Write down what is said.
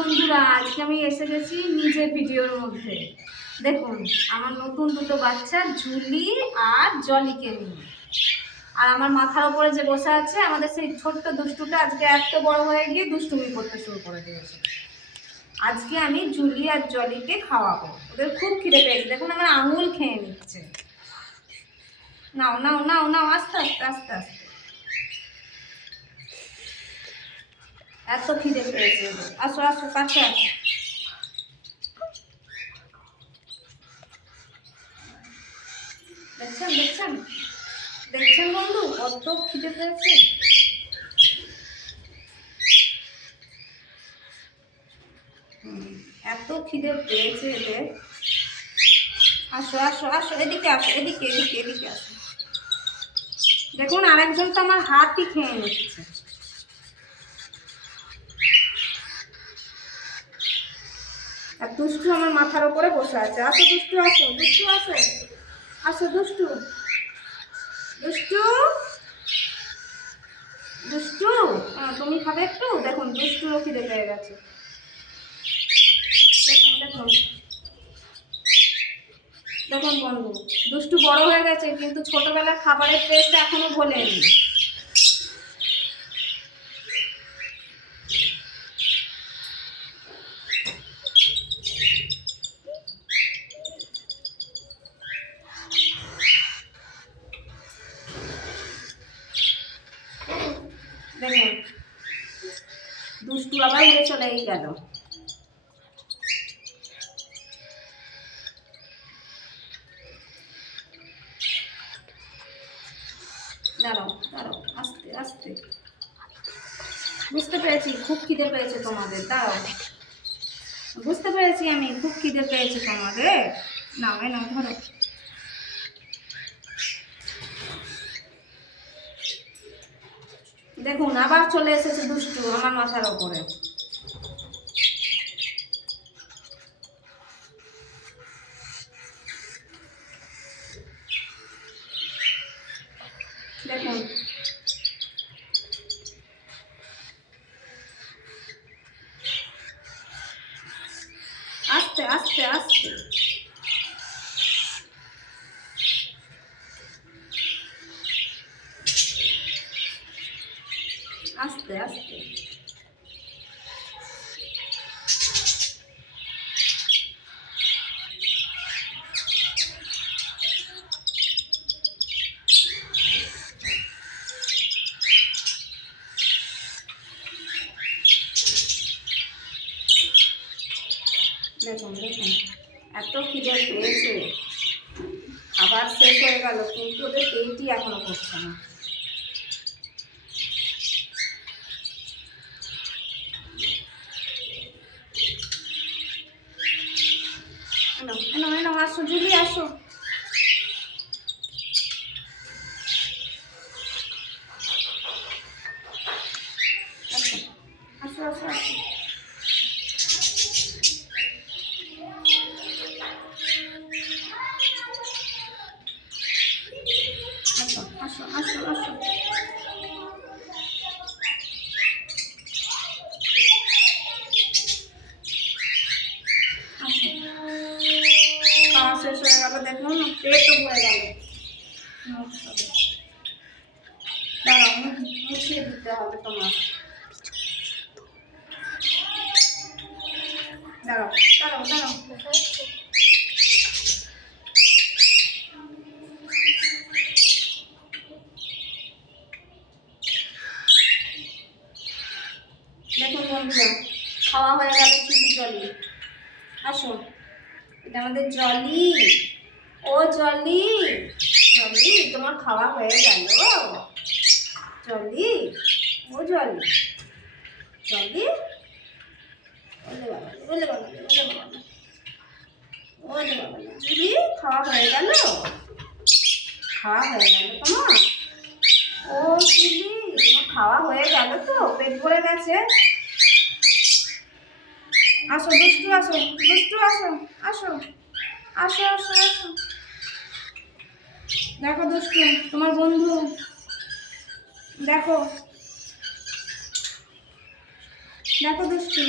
বন্ধুরা, আজকে আমি এসে গেছি নিজের ভিডিওর মধ্যে। দেখুন আমার নতুন দুটো বাচ্চা জুলি আর জলিকে নিয়ে। আর আমার মাথার উপরে যে বসে আছে আমাদের সেই ছোট্ট দুষ্টুটা আজকে এত বড় হয়ে গিয়ে দুষ্টুমি করতে শুরু করে দিয়েছে। আজকে আমি জুলি আর জলিকে খাওয়াবো। ওদের খুব খিদে পেয়েছে, দেখুন আমার আঙুল খেয়ে নিচ্ছে। নাও নাও নাও নাও, আস্তে আস্তে আস্তে আস্তে। এত খিদে পেয়েছে। আসো আসো, কাছে আসো। দেখছেন দেখছেন দেখছেন বন্ধু, কত খিদে পেয়েছে। এত খিদে পেয়েছে এদের। আসো আসো আসো, এদিকে আসো, এদিকে এদিকে এদিকে আসো। দেখুন আরেকজন তো আমার হাতই খেয়ে নিচ্ছে। আর দুষ্টু আমার মাথার উপরে বসে আছে। আসো দুষ্টু, আসো দুষ্টু, আসো আসো দুষ্টু, দুষ্টু দুষ্টু। তুমি খাবে একটু? দেখুন দুষ্টুরও খিদে পেয়ে গেছে। দেখুন দেখুন দেখুন বন্ধু, দুষ্টু বড় হয়ে গেছে কিন্তু ছোটবেলার খাবারের টেস্ট এখনো ভোলেনি। দেখুন দুষ্টু আবার উড়ে চলেই গেল। দাঁড়াও দাঁড়াও, আস্তে আস্তে। বুঝতে পেরেছি খুব খিদে পেয়েছে তোমাদের, দাঁড়াও। বুঝতে পেরেছি আমি, খুব খিদে পেয়েছে তোমাদের। নাও নাও ধরো। দেখুন আবার চলে এসেছে দুষ্টু আমার মাথার ওপরে। দেখুন আস্তে আস্তে আস্তে আস্তে আস্তে। দেখুন দেখুন এত খিদে পেয়েছে, আবার শেষ হয়ে গেল কিন্তু ওদের পেটই এখনো করছে না। এনো এনো এনো, আসো জুলি আসো। আসো আসো আসো। আসো আসো আসো আসো। খাওয়া শেষ হয়ে গেল, দেখুন পেটও ভরে গেল। দাঁড়াও মুছিয়ে দিতে হবে তোমার। দাঁড়াও দাঁড়াও দাঁড়াও। দেখুন বন্ধুরা, খাওয়া হয়ে গেল চুলি জলি। আসো, এটা আমাদের জলি। ও জলি, জলি তোমার খাওয়া হয়ে গেল? জলি, ও জলি, জলি। ওলে বাবা ওলে বাবা ওলে বাবা ওলে বাবা, জুলি খাওয়া হয়ে গেল? খাওয়া হয়ে গেল তোমার? ও জুলি, তোমার খাওয়া হয়ে গেল তো? পেট ভরে গেছে? আসো দুষ্টু, আসো দুষ্টু, আসো আসো আসো আসো আসো। দেখো দুষ্টু তোমার বন্ধু, দেখো দেখো দুষ্টু।